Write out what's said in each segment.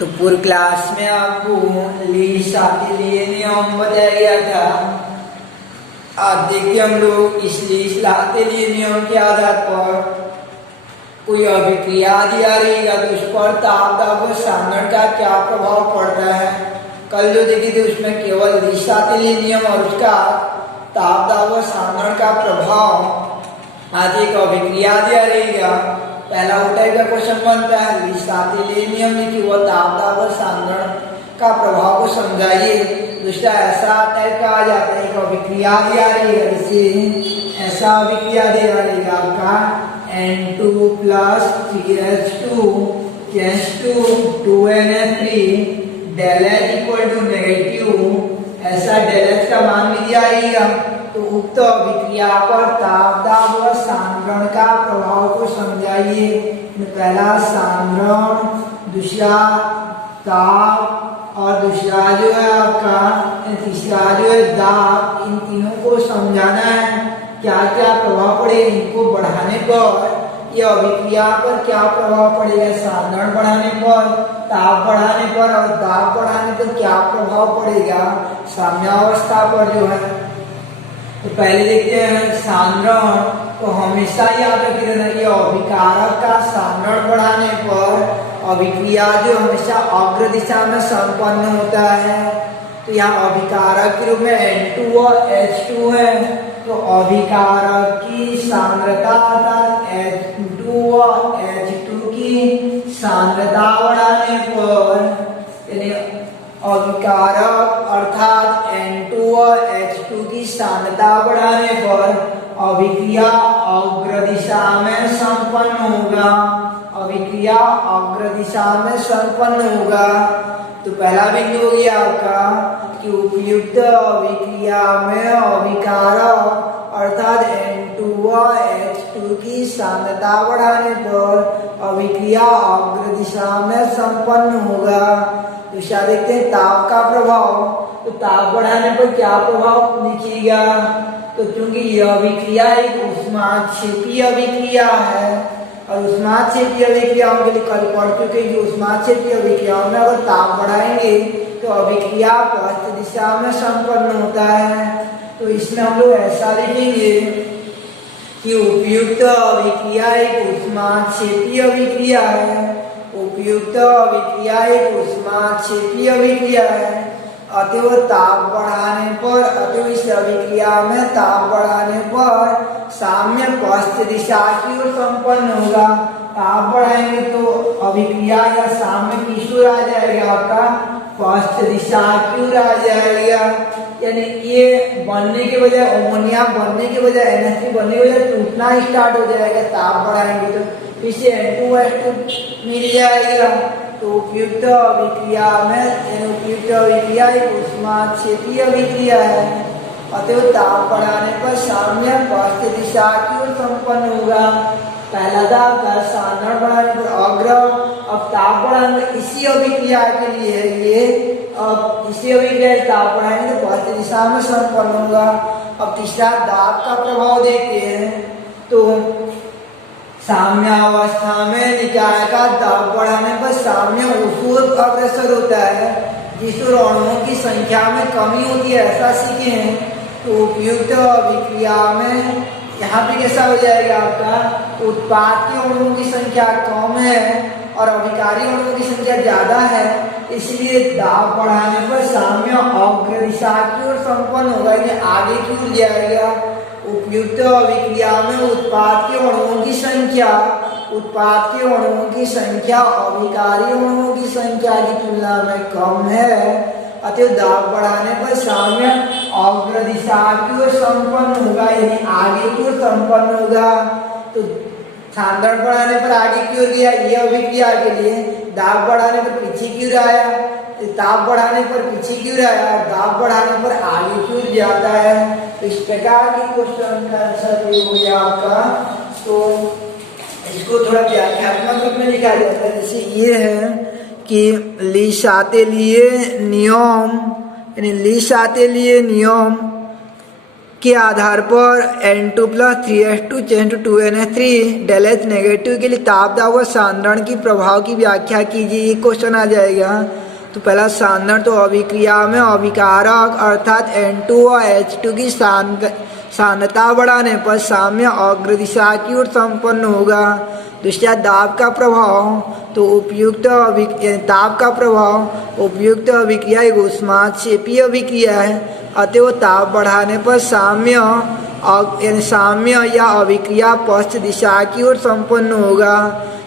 तो पूर्व क्लास में आपको लीसा के लिए नियम बताया गया था। आज देखिए हम लोग इस लीसा के लिए नियम के आधार पर कोई अभिक्रिया दिया रहेगा तो उस पर ताप दाब व सांद्रण का क्या प्रभाव पड़ता है। कल जो देखी थी उसमें केवल लीसा के लिए नियम और उसका ताप दाब व सांद्रण का प्रभाव। आज एक अभिक्रिया दिया रहेगा, पहला वो टाइप का क्वेश्चन बनता है लीसा के लिए नियम लिखी हुआ ताप दाब व सांद्रण का प्रभाव को समझाइए। दूसरा ऐसा टाइप का आ जाता है, एक अभिक्रिया दिया रहेगा, इसे ऐसा अभिक्रिया दिया रहेगा आपका N2 plus 3H2 2NH3 del H equal to negative, ऐसा डेल H का मान भी दिया रहेगा। तो उक्त अभिक्रिया पर ताप दाब व सांद्रण का प्रभाव को समझाइए। पहला सांद्रण, दूसरा ताप और दूसरा जो है आपका तीसरा जो है दाब, इन तीनों को समझाना है क्या क्या प्रभाव पड़े इनको बढ़ाने पर, यह अभिक्रिया पर क्या प्रभाव पड़ेगा, सांद्रण बढ़ाने पर, ताप बढ़ाने पर और दाब बढ़ाने पर क्या प्रभाव पड़ेगा साम्यावस्था पर जो है। तो पहले देखते हैं सांद्रण। तो हमेशा याद रखिएगा कि अभिकारक का सांद्रण बढ़ाने पर अभिक्रिया जो हमेशा अग्र दिशा में संपन्न होता है। तो यहाँ अभिकारक के रूप में N2 और H2 है, तो अभिकारक की सांद्रता अर्थात N2 और H2 की सांद्रता बढ़ाने पर, यानी अभिकारक अर्थात N2 और H2 की सांद्रता बढ़ाने पर अभिक्रिया अग्र दिशा में संपन्न होगा। अभिक्रिया अग्र दिशा में संपन्न होगा। तो पहला बिंदु हो गया आपका कि उपयुक्त अभिक्रिया में अभिकारक अर्थात N2 और H2 की सांद्रता बढ़ाने पर अभिक्रिया अग्र दिशा में संपन्न होगा। दूसरा देखते हैं ताप का प्रभाव। तो ताप बढ़ाने पर क्या प्रभाव दिखेगा। तो क्योंकि यह अभिक्रिया एक ऊष्माक्षेपीय अभिक्रिया है और ऊष्माक्षेपीय अभिक्रियाओं के लिए कल पढ़ चुके कि ऊष्माक्षेपीय अभिक्रियाओं में अगर ताप बढ़ाएंगे तो अभिक्रिया पश्चिम दिशा में संपन्न होता है। तो इसमें हम लोग ऐसा लिखेंगे कि उपयुक्त अभिक्रिया एक ऊष्माक्षेपीय अभिक्रिया है। उपयुक्त अभिक्रिया एक ऊष्माक्षेपीय अभिक्रिया है। अतः ताप बढ़ाने पर, अतः इस अभिक्रिया में ताप बढ़ाने पर साम्य पश्चिम दिशा की ओर संपन्न होगा। ताप बढ़ाएंगे तो अभिक्रिया या साम्य किस ओर आ जाएगा आपका, पश्चिम दिशा की ओर आ जाएगा। यानी ये बनने के बजाय अमोनिया बनने के बजाय NH3 बनने के बजाय टूटना स्टार्ट हो जाएगा। ताप बढ़ाएंगे तो इसे N2H2 मिल जाएगा। तो उपयुक्त अभिक्रिया में उपयुक्त अभिक्रिया एक ऊष्माक्षेपीय अभिक्रिया है। अतः ताप बढ़ाने पर साम्य पश्चिम दिशा की ओर संपन्न होगा। पहला दाब का सांद्रण बढ़ाने पर अग्र, अब ताप बढ़ाने इसी अभिक्रिया के लिए ये, अब इसी अभिक्रिया ताप बढ़ाएंगे तो पश्चिम दिशा में संपन्न होगा। अब तीसरा दाब का प्रभाव देखते हैं। तो साम्यावस्था में निकाय का दाब बढ़ाने पर साम्य उस ओर अग्रसर होता है जिस ओर अणुओं की संख्या में कमी होती है, ऐसा सीखे हैं। तो उपयुक्त अभिक्रिया में यहाँ पे कैसा हो जाएगा आपका, उत्पाद के अणुओं की संख्या कम है और अभिकारी अणुओं की संख्या ज्यादा है, इसलिए दाब बढ़ाने पर साम्य अग्र दिशा की ओर संपन्न होगा, यानी आगे की ओर जाएगा। उपयुक्त अभिक्रिया में उत्पाद के अणुओं की संख्या अभिकारी अणुओं की संख्या की तुलना में कम है। अतः दाब बढ़ाने पर साम्य अग्र दिशा की ओर संपन्न होगा, यानी आगे की ओर संपन्न होगा। तो सांद्रण बढ़ाने पर आगे की ओर गया यह अभिक्रिया के लिए, दाब बढ़ाने पर पीछे की ओर आया, ताप बढ़ाने पर पीछे की ओर आया और दाब बढ़ाने पर आगे की ओर जाता है। तो इस प्रकार की क्वेश्चन का आंसर हो गया आपका। तो इसको थोड़ा व्याख्यात्मक रूप में लिखा जाता है। जैसे ये है कि लीसा के लिए नियम, यानी लीसा के लिए नियम के आधार पर N2 plus 3H2 change to 2NH3 del H negative के लिए ताप दाब व सांद्रण की प्रभाव की व्याख्या कीजिए। ये क्वेश्चन आ जाएगा। तो पहला सांद्रण तो अभिक्रिया में अभिकारक अर्थात N2 और H2 की सांद्रता बढ़ाने पर साम्य अग्रदिशा की ओर संपन्न होगा। दूसरा दाब का प्रभाव तो उपयुक्त ताप का प्रभाव उपयुक्त अभिक्रिया एक ऊष्माक्षेपीय अभिक्रिया है, अतः ताप बढ़ाने पर साम्य या अभिक्रिया पश्च दिशा की ओर संपन्न होगा।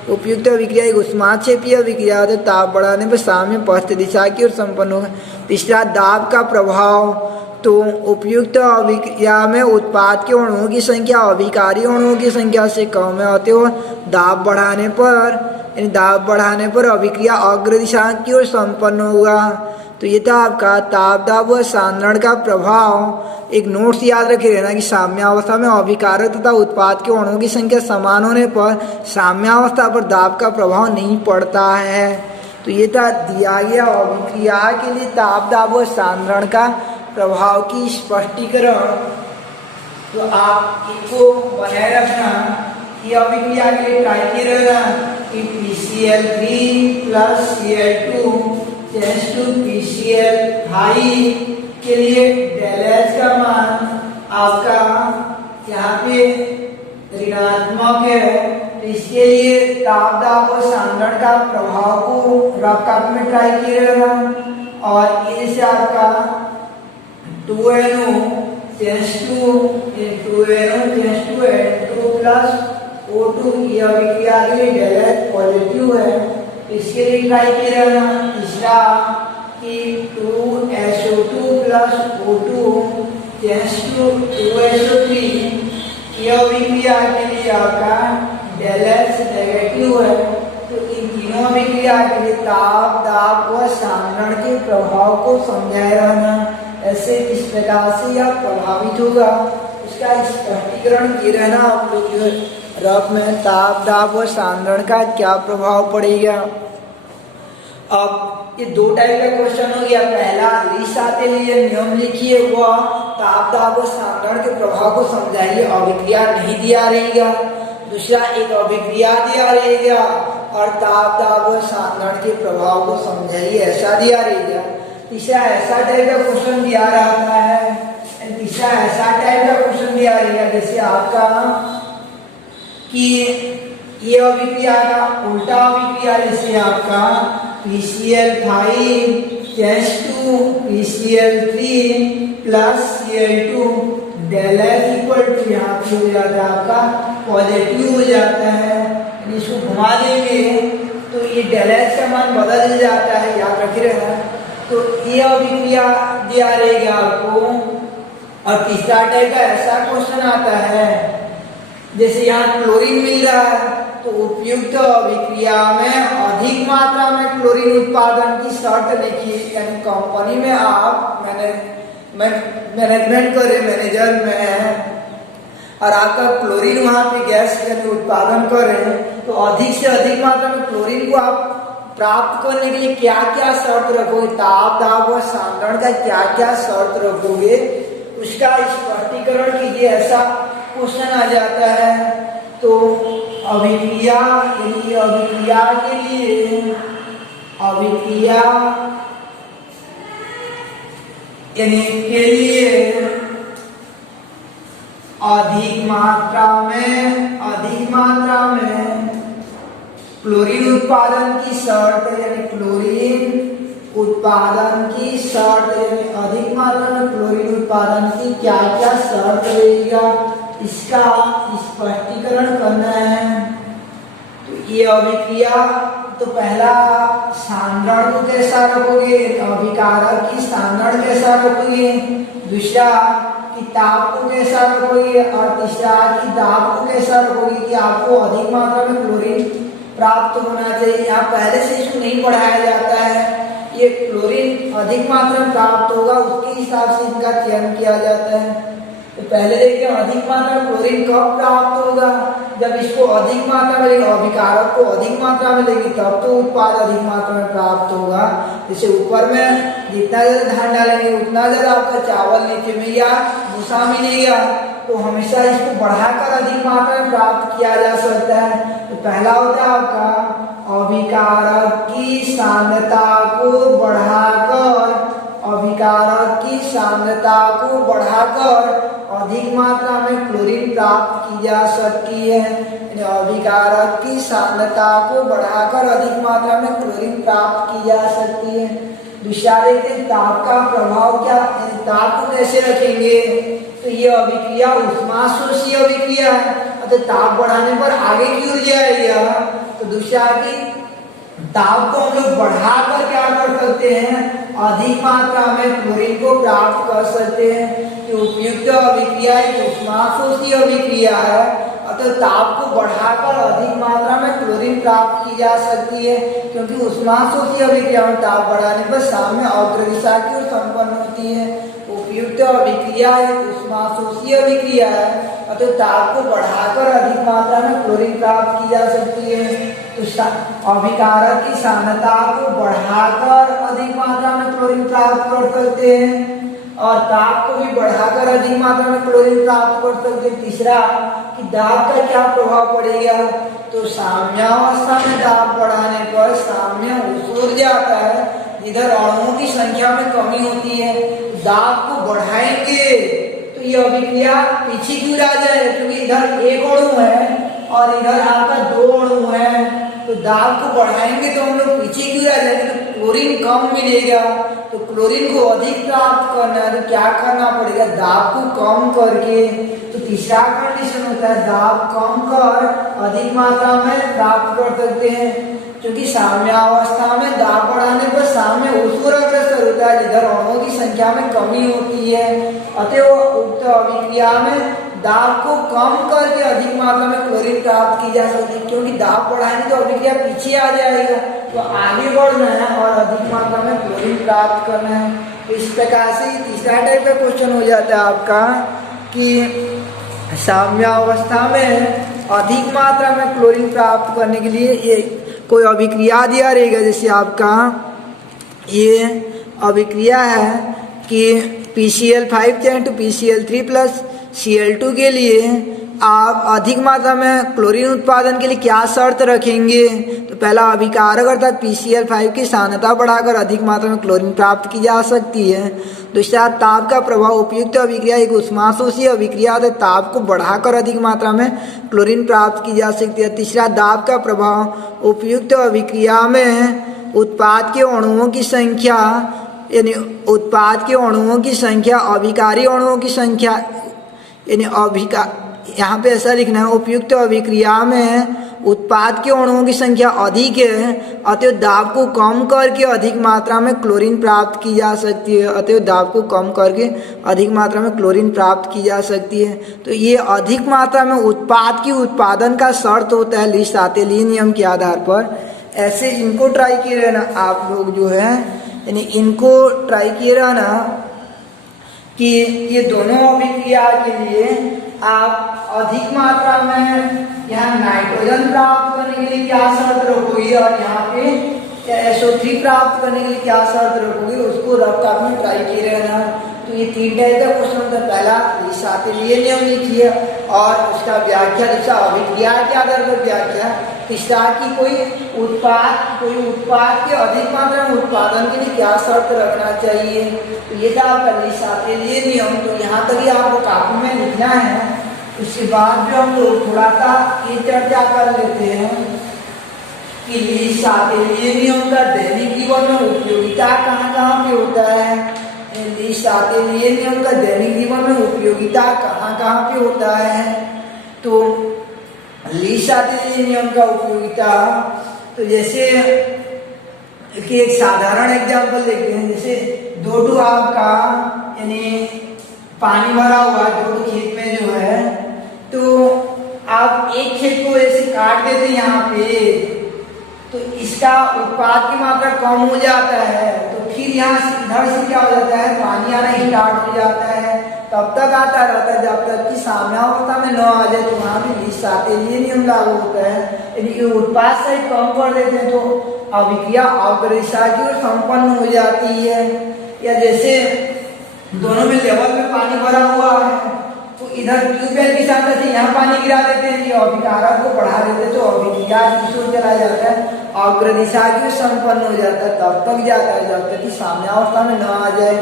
उपयुक्त अभिक्रिया एक ऊष्माक्षेपीय अभिक्रिया है, ताप बढ़ाने पर साम्य पश्च दिशा की ओर संपन्न होगा। तीसरा दाब का प्रभाव तो उपयुक्त अभिक्रिया में उत्पाद के अणुओं की संख्या अभिकारी अणुओं की संख्या से कम है, अतः दाब बढ़ाने पर अभिक्रिया अग्र दिशा की ओर संपन्न होगा। तो ये था आपका ताप दाब व सांद्रण का प्रभाव। एक नोट्स याद रखे रहना कि साम्यावस्था में अभिकारक तथा उत्पाद के अणुओं की संख्या समान होने पर साम्यावस्था पर दाब का प्रभाव नहीं पड़ता है। तो ये था दिया गया अभिक्रिया के लिए ताप दाब व सांद्रण का प्रभाव की स्पष्टीकरण। तो आप इसको बनाए रखना कि अभिक्रिया के लिए क्राइटेरिया कि PCl3 plus Cl2 change to PCl के लिए डेल एच का मान आपका यहाँ पे ऋणात्मक है। तो इसके लिए ताप दाब और सांद्रण का प्रभाव को रफ कॉपी में ट्राई किए रहना। और ये से आपका 2NO change to N2 plus O2 की अभिक्रिया के लिए डेल एच पॉजिटिव है। इसके लिए ट्राई किए रहना। तीसरा कि 2SO2 plus O2 change to 2SO3 की अभिक्रिया के लिए आपका डेल एच नेगेटिव है। तो इन तीनों अभिक्रिया के लिए ताप दाब व सांद्रण के प्रभाव को समझाए रहना। ऐसे इस प्रकार से यह प्रभावित होगा, उसका स्पष्टीकरण किए रहना आप लोग जो रफ में ताप दाब व सांद्रण का क्या प्रभाव पड़ेगा। अब ये दो टाइप का क्वेश्चन हो गया। पहला लिस्ट आते लिए नियम लिखिए, वह ताप दाब व सांद्रण के प्रभाव को समझाइए, अभिक्रिया नहीं दिया रहेगा। दूसरा एक अभिक्रिया दिया रहेगा और ताप दाब व सांद्रण के प्रभाव को समझाइए, ऐसा दिया रहेगा। तीसरा ऐसा टाइप का क्वेश्चन दिया रहता है, तीसरा ऐसा टाइप का क्वेश्चन दिया रहेगा जैसे आपका कि ये अभिक्रिया का उल्टा अभिक्रिया, जैसे आपका PCl5 change to PCl3 plus Cl2 del H equal to यहाँ पे हो जाता है आपका पॉजिटिव हो जाता है। इसको घुमा देंगे तो ये डेल एच का मान बदल जाता है, याद रखे रहना। तो ये अभिक्रिया दिया रहेगा आपको। और तीसरा टाइप का ऐसा क्वेश्चन आता है जैसे यहाँ क्लोरीन मिल रहा है, तो उपयुक्त अभिक्रिया में अधिक मात्रा में क्लोरीन उत्पादन की शर्त लिखी। यानी कंपनी में आप मैनेजमेंट करें, मैनेजर में, और आपका क्लोरीन वहाँ पे गैस यानी उत्पादन करें, तो अधिक से अधिक मात्रा में क्लोरीन को आप प्राप्त करने के लिए क्या क्या शर्त रखोगे, ताप दाब व सांद्रण का क्या क्या शर्त रखोगे, उसका स्पष्टीकरण कीजिए। ऐसा क्वेश्चन आ जाता है। तो अभिक्रिया के लिए अधिक मात्रा में क्लोरीन उत्पादन की शर्त, यानी क्लोरीन उत्पादन की शर्त, यानी अधिक मात्रा में क्लोरीन उत्पादन की क्या क्या शर्त रहेगा, इसका स्पष्टीकरण करना है। तो ये अभिक्रिया तो पहला सांद्रण को कैसा रखोगे, अभिकारक की सांद्रण कैसा रखोगे, दूसरा कि ताप को कैसा रखोगे, और तीसरा कि दाब को कैसा रखोगे कि आपको अधिक मात्रा में क्लोरीन प्राप्त होना चाहिए। यहाँ पहले से इसको नहीं पढ़ाया जाता है। ये क्लोरीन अधिक मात्रा में प्राप्त होगा उसके हिसाब से इनका चयन किया जाता है। तो पहले देखिए अधिक मात्रा में क्लोरीन कब प्राप्त होगा, जब इसको अधिक मात्रा में लेंगे, अभिकारक को अधिक मात्रा में लेंगे तब तो उत्पाद अधिक मात्रा में प्राप्त होगा। जैसे ऊपर में जितना ज्यादा धान डालेंगे उतना ज्यादा आपका चावल नीचे में या दिशा मिलेगा तो हमेशा इसको बढ़ाकर अधिक मात्रा में प्राप्त किया जा सकता है। तो पहला होता है आपका अभिकारक की सांद्रता को बढ़ाकर, अभिकारक की सांद्रता को बढ़ाकर अधिक मात्रा में क्लोरीन प्राप्त की जा सकती है। अभिकारक की सांद्रता को बढ़ाकर अधिक मात्रा में क्लोरीन प्राप्त की जा सकती है। दूसरा देखते हैं ताप का प्रभाव क्या, ताप को कैसे रखेंगे। तो ये अभिक्रिया ऊष्माशोषी अभिक्रिया है, तो ताप बढ़ाने पर आगे की ओर जाएगा। तो दूसरा की ताप को हम लोग बढ़ाकर क्या कर सकते हैं, अधिक मात्रा में क्लोरीन को प्राप्त कर सकते हैं। कि उपयुक्त अभिक्रिया एक ऊष्माशोषी अभिक्रिया है, तो ताप को बढ़ाकर अधिक मात्रा में क्लोरीन प्राप्त की जा सकती है। क्योंकि ऊष्माशोषी अभिक्रिया में ताप बढ़ाने पर साम्य अग्रदिशा की ओर संपन्न होती है। उपयुक्त अभिक्रिया एक ऊष्माशोषी अभिक्रिया है, तो ताप को बढ़ाकर अधिक मात्रा में क्लोरीन प्राप्त की जा सकती है। तो अभिकारक की सांद्रता को बढ़ाकर अधिक मात्रा में क्लोरीन प्राप्त कर सकते हैं और ताप को भी बढ़ाकर अधिक मात्रा में क्लोरीन प्राप्त कर सकते हैं। तीसरा कि दाब का क्या प्रभाव पड़ेगा, तो साम्यावस्था में दाब बढ़ाने पर साम्य ऊपर जाता है, इधर अणुओं की संख्या में कमी होती है। दाब को बढ़ाएंगे तो ये अभिक्रिया पीछे क्यों आ जाए, क्योंकि इधर एक अणु है और इधर आपका दो अणु है। तो दाब को बढ़ाएंगे तो हम लोग पीछे क्यों आ जाएंगे, तो क्लोरीन कम मिलेगा। तो क्लोरीन को अधिक प्राप्त करना है तो क्या करना पड़ेगा, दाब को कम करके। तो तीसरा कंडीशन होता है दाब कम कर अधिक मात्रा में प्राप्त कर सकते हैं। क्योंकि साम्यावस्था में दाब बढ़ाने पर साम्य उस ओर अग्रसर होता है जिधर अणुओं की संख्या में कमी होती है। अतः उक्त अभिक्रिया में दाब को कम करके अधिक मात्रा में क्लोरीन प्राप्त की जा सकती है। क्योंकि दाब बढ़ाएंगे तो अभिक्रिया पीछे आ जाएगा, तो आगे बढ़ना है और अधिक मात्रा में क्लोरीन प्राप्त करना है। तो इस प्रकार से तीसरा टाइप का क्वेश्चन हो जाता है आपका कि साम्यावस्था में अधिक मात्रा में क्लोरीन प्राप्त करने के लिए ये कोई अभिक्रिया दिया रहेगा। जैसे आपका ये अभिक्रिया है कि PCl5 to PCl3 plus Cl2 के लिए आप अधिक मात्रा में क्लोरीन उत्पादन के लिए क्या शर्त रखेंगे। तो पहला अभिकारक अर्थात PCl5 की सांद्रता बढ़ाकर अधिक मात्रा में क्लोरीन प्राप्त की जा सकती है। दूसरा ताप का प्रभाव, उपयुक्त अभिक्रिया एक ऊष्माशोषी अभिक्रिया है, ताप को बढ़ाकर अधिक मात्रा में क्लोरीन प्राप्त की जा सकती है। तीसरा दाब का प्रभाव, उपयुक्त अभिक्रिया में उत्पाद के अणुओं की संख्या यानी उत्पाद के अणुओं की संख्या अभिकारी अणुओं की संख्या यानी यहाँ पे ऐसा लिखना है, उपयुक्त अभिक्रिया में उत्पाद के अणुओं की संख्या अधिक है, अतः दाब को कम करके अधिक मात्रा में क्लोरीन प्राप्त की जा सकती है। अतः दाब को कम करके अधिक मात्रा में क्लोरीन प्राप्त की जा सकती है। तो ये अधिक मात्रा में उत्पाद की उत्पादन का शर्त होता है ली-सातेली नियम के आधार पर। ऐसे इनको ट्राई किए रहना आप लोग जो है, यानी इनको ट्राई किए रहना कि ये दोनों अभिक्रिया के लिए आप अधिक मात्रा में यहाँ नाइट्रोजन प्राप्त करने के लिए क्या शर्त रखोगे और यहाँ पे SO3 प्राप्त करने के लिए क्या शर्त रखोगे, उसको रफ काप में ट्राई किए रहना। तो ये तीन टाइप का क्वेश्चन होता है। पहला ली-सातेली नियम लिखिए और उसका व्याख्या, दूसरा अभिक्रिया के आधार पर व्याख्या, तीसरा की कोई उत्पाद के अधिक मात्रा में उत्पादन के लिए क्या शर्त रखना चाहिए। तो ये था आपका ली-सातेली नियम। तो यहाँ तक ही आपको कापी में लिखना है। उसके बाद जो हम लोग थोड़ा सा ये चर्चा कर लेते हैं कि ली-सातेली नियम का दैनिक जीवन में उपयोगिता कहाँ कहाँ पे होता है। ली-सातेली नियम का दैनिक जीवन में उपयोगिता कहाँ कहाँ पे होता है। तो ली-सातेली नियम का उपयोगिता, तो जैसे कि एक साधारण एग्जांपल देखते हैं। जैसे दो आपका यानी पानी भरा हुआ दो खेत में जो है, तो आप एक खेत को ऐसे काट देते हैं यहाँ पे, तो इसका उत्पाद की मात्रा कम हो जाता है। तो फिर यहाँ इधर से क्या हो जाता है, पानी आना स्टार्ट हो जाता है, तब तक आता रहता है जब तक कि साम्यावस्था में न आ जाए। तो वहाँ भी ली-सातेली नियम लागू होता है। यदि उत्पाद से कम कर देते हैं तो अभिक्रिया अग्रदिशा की ओर संपन्न हो जाती है। या जैसे दोनों में लेवल में पानी भरा हुआ है इधर ट्यूबवेल की सहायता से यहाँ पानी गिरा देते हैं, ये अभिकारक को बढ़ा देते हैं तो अभिक्रिया की ओर चला जाता है, अग्र दिशा की संपन्न हो जाता है, तब तक जाता है जब तक कि साम्यावस्था में न आ जाए।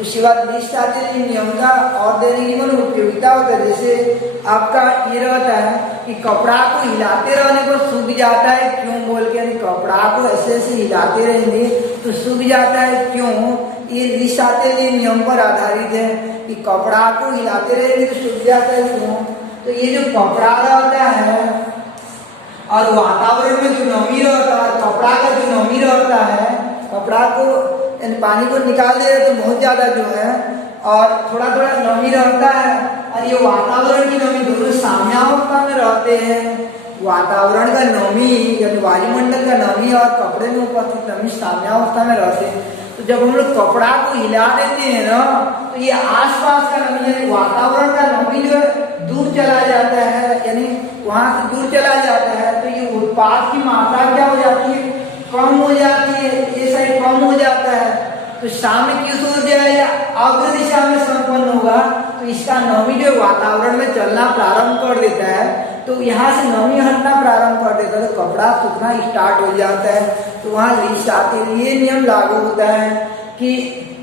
उसके बाद निष्ठाते नियम का और देने की मन उपयोगिता होता है। जैसे आपका ये रहता है कि कपड़ा को हिलाते रहने पर सूख जाता है, क्यों बोल के, कपड़ा को ऐसे ऐसे हिलाते रहेंगे तो सूख जाता है, क्यों? ये निष्ठाते नियम पर आधारित है कि कपड़ा को हिलाते रहेंगे तो सूख जाता है, क्यों? तो ये जो कपड़ा रहता है और वातावरण में जो नमी रहता है, कपड़ा का जो नमी रहता है, कपड़ा को पानी को निकाल दे तो बहुत ज्यादा जो है और थोड़ा थोड़ा नमी रहता है, और ये वातावरण की नमी दोनों साम्यावस्था में रहते हैं। वातावरण का नमी यानी वायुमंडल का नमी और कपड़े में उपस्थित नमी साम्यावस्था में रहते हैं। तो जब हम लोग कपड़ा को हिला देते हैं ना तो ये आसपास का नमी यानी वातावरण का नमी जो है दूर चला जाता है, यानी वहां से दूर चला जाता है, तो ये उत्पाद की मात्रा क्या हो जाती है? कम हो जाती है, ये साइड कम हो जाता है। तो साम्य किस ओर जाएगा? अग्र दिशा में संपन्न होगा, तो इसका नमी जो वातावरण में चलना प्रारंभ कर देता है, तो यहाँ से नमी हटना प्रारंभ कर देता है, तो कपड़ा सूखना स्टार्ट हो जाता है। तो वहाँ ये नियम लागू होता है कि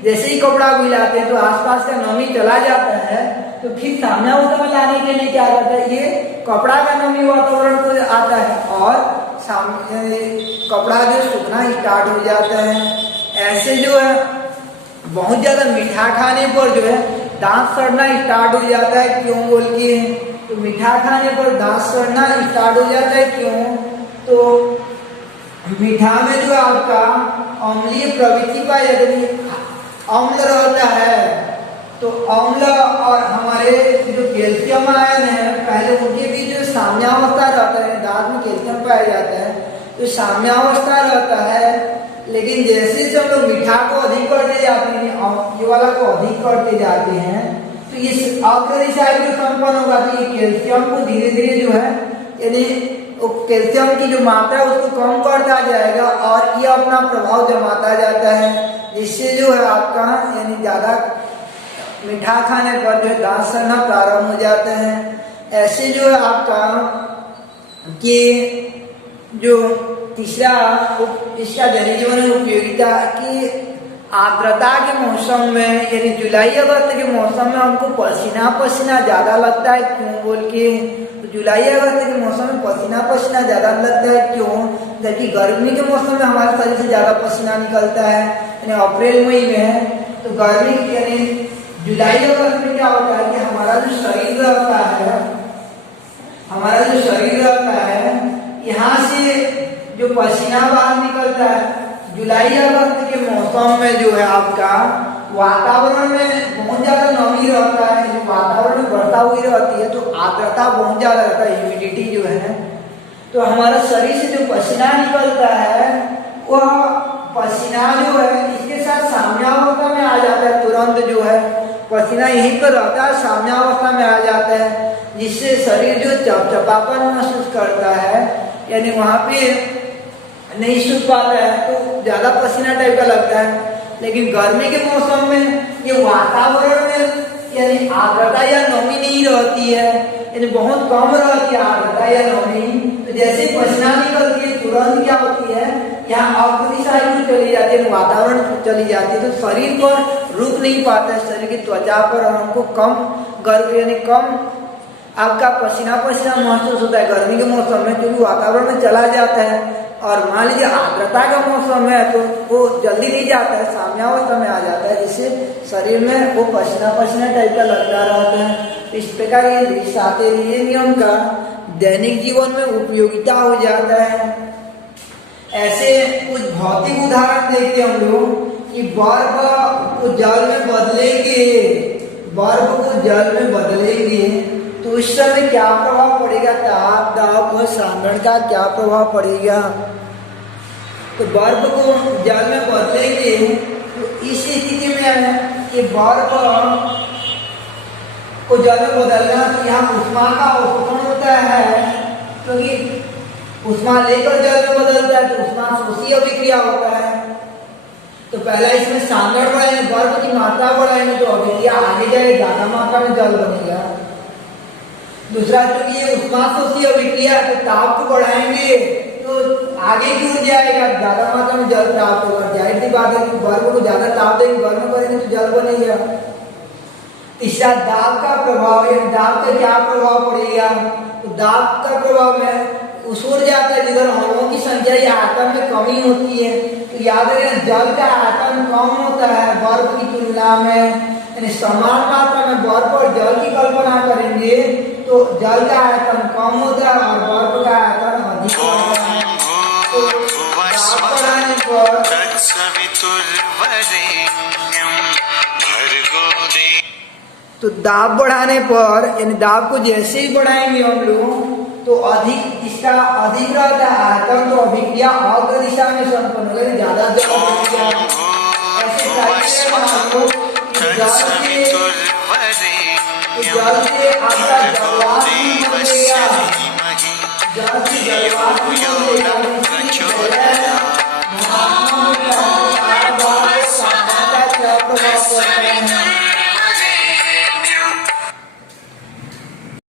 जैसे ही कपड़ा को हिलाते हैं तो आसपास का नमी चला जाता है, तो फिर साम्यावस्था में लाने के लिए क्या करता है? ये कपड़ा का नमी वातावरण को आता है और कपड़ा जो सूखना स्टार्ट हो जाता है। ऐसे जो है बहुत ज्यादा मीठा खाने पर जो है दांत सड़ना स्टार्ट हो जाता है, क्यों बोल के? तो मीठा खाने पर दांत सड़ना स्टार्ट हो जाता है, क्यों? तो मीठा में जो आपका अम्लीय प्रवृत्ति पाई जाती है, अम्ल रहता है, तो अम्ल और हमारे जो कैल्शियम आयन है पहले उनके भी जो साम्यावस्था रहता है, दांत में कैल्शियम पाया जाता है तो साम्यावस्था रहता है। लेकिन जैसे जब लोग मीठा को अधिक करते जाते हैं, ये वाला को अधिक करते जाते हैं, तो ये अग्र दिशा जो संपन्न होगा तो ये कैल्शियम को धीरे धीरे जो है यानी कैल्शियम की जो मात्रा है उसको कम करता जाएगा और ये अपना प्रभाव जमाता जाता है, जिससे जो है आपका यानी ज्यादा मीठा खाने पर जो है दांत सड़ना प्रारंभ हो जाते हैं। ऐसे जो है आपका कि जो तीसरा इसका दैनिक जीवन में उपयोगिता की आर्द्रता के मौसम में यानी जुलाई अगस्त के मौसम में हमको पसीना पसीना ज्यादा लगता है, क्यों बोल के? तो जुलाई अगस्त के मौसम में पसीना पसीना ज्यादा लगता है, क्यों? जबकि गर्मी के मौसम में हमारे शरीर से ज्यादा पसीना निकलता है, यानी अप्रैल मई में है। तो गर्मी यानी जुलाई अगस्त में क्या होता है कि हमारा जो शरीर रहता है यहाँ से जो पसीना बाहर निकलता है, जुलाई अगस्त के मौसम में जो है आपका वातावरण में बहुत ज्यादा नमी रहता है, जो वातावरण में बढ़ता हुई रहती है, तो आर्द्रता बहुत ज्यादा रहता है, ह्यूमिडिटी जो है। तो हमारा शरीर से जो पसीना निकलता है वह पसीना जो है इसके साथ साम्यावस्था में आ जाता है, तुरंत जो है पसीना यहीं पर रहता है, साम्यावस्था में आ जाता है, जिससे शरीर जो चपचपापन महसूस करता है, यानी वहां पे नहीं सूख पाता है तो ज्यादा पसीना टाइप का लगता है। लेकिन गर्मी के मौसम में ये वातावरण में यानी आर्द्रता या नमी नहीं रहती है, यानी बहुत कम रहती है आर्द्रता या नमी, तो जैसे पसीना निकलती है तुरंत क्या होती है यहाँ अग्नि साइड चली जाती है, वातावरण चली जाती है, तो शरीर पर रुक नहीं पाता है, शरीर की त्वचा पर हमको कम गर्म यानी कम आपका पसीना पसीना महसूस होता है गर्मी के मौसम में, क्योंकि वातावरण में चला जाता है। और मान लीजिए आर्द्रता का मौसम है तो वो जल्दी नहीं जाता है, साम्यावस्था में आ जाता है, जिससे शरीर में वो पसीना पसीना टाइप का लगता रहता है। इस प्रकार ये नियम का दैनिक जीवन में उपयोगिता हो जाता है। ऐसे कुछ भौतिक उदाहरण देखते हम लोग कि बर्फ को जल में बदलेंगे तो उस समय क्या प्रभाव पड़ेगा, ताप दाब और सांद्रण का क्या प्रभाव पड़ेगा। तो बर्फ को जल में बदलेंगे तो इस स्थिति में है कि बर्फ को जल में बदलना तो यहाँ उष्मा का अवशोषण होता है, क्योंकि उष्मा लेकर जल में बदलता है तो उष्मा शोषी अभिक्रिया होता है। तो पहला इसमें सांद्रण बढ़ाएंगे, बर्फ की मात्रा बढ़ाएंगे तो अभिक्रिया आगे जाए, ज्यादा मात्रा में जल बनेगा। दूसरा चूंकि ये उष्माशोषी अभिक्रिया तो ताप को बढ़ाएंगे तो आगे की ओर जाएगा, ज्यादा मात्रा में जल प्राप्त होगा। जाहिर सी बात है कि बर्फ को ज्यादा ताप देंगे, गर्म करेंगे तो जल बनेगा। तीसरा दाब का प्रभाव, यानी दाब का क्या प्रभाव पड़ेगा, तो दाब का प्रभाव में उस ओर जाता है जिधर अणुओं की संख्या या आयतन में कमी होती है। तो याद रखें जल का आयतन कम होता है बर्फ की तुलना में, यानी समान मात्रा में बर्फ और जल की कल्पना करेंगे तो जल का आयतन कम होता है और बर्फ का आयतन अधिक होता है। तो दाब बढ़ाने पर दाब बढ़ाने पर यानी दाब को जैसे ही बढ़ाएंगे हम लोग तो अधिक इसका अधिक रहता है आयतन, तो अभिक्रिया अग्र दिशा में संपन्न होगा, ज्यादा जल बनेगा। ऐसे जल से आपका जलवाष्प बनेगा, जल से जलवाष्प बनेगा।